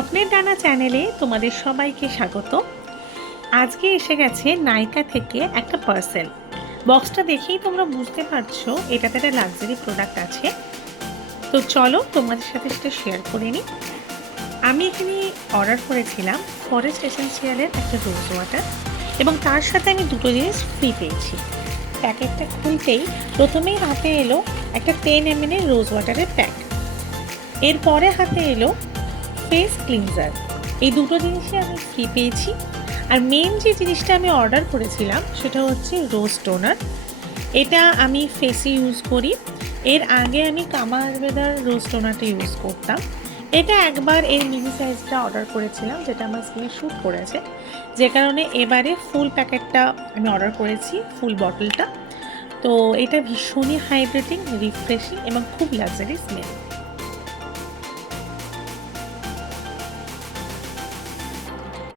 স্বপ্নের ডানা চ্যানেলে তোমাদের সবাইকে স্বাগত। আজকে এসে গেছে নাইকা থেকে একটা পার্সেল। বক্সটা দেখেই তোমরা বুঝতে পারছো এটাতে একটা লাক্সারি প্রোডাক্ট আছে। তো চলো তোমাদের সাথে সেটা শেয়ার করে নিই। আমি এখানে অর্ডার করেছিলাম ফরেস্ট এসেন্সিয়ালের একটা রোজ ওয়াটার, এবং তার সাথে আমি দুটো জিনিস ফ্রি পেয়েছি। প্যাকেটটা খুলতেই প্রথমেই হাতে এলো একটা 10 ml এর রোজ ওয়াটারের প্যাক। এরপরে হাতে এলো ফেস ক্লিনজার। এই দুটো জিনিসই আমি ফ্রি পেয়েছি। আর মেন যে জিনিসটা আমি অর্ডার করেছিলাম সেটা হচ্ছে রোজ টোনার। এটা আমি ফেসে ইউজ করি। এর আগে আমি কামা আয়ুর্বেদার রোজ টোনারটা ইউজ করতাম। এটা একবার এর মিনি সাইজটা অর্ডার করেছিলাম, যেটা আমার স্কিনে শ্যুট করেছে, যে কারণে এবারে ফুল প্যাকেটটা আমি অর্ডার করেছি, ফুল বটলটা। তো এটা ভীষণই হাইড্রেটিং, রিফ্রেশিং এবং খুব লাক্সারি স্মেল।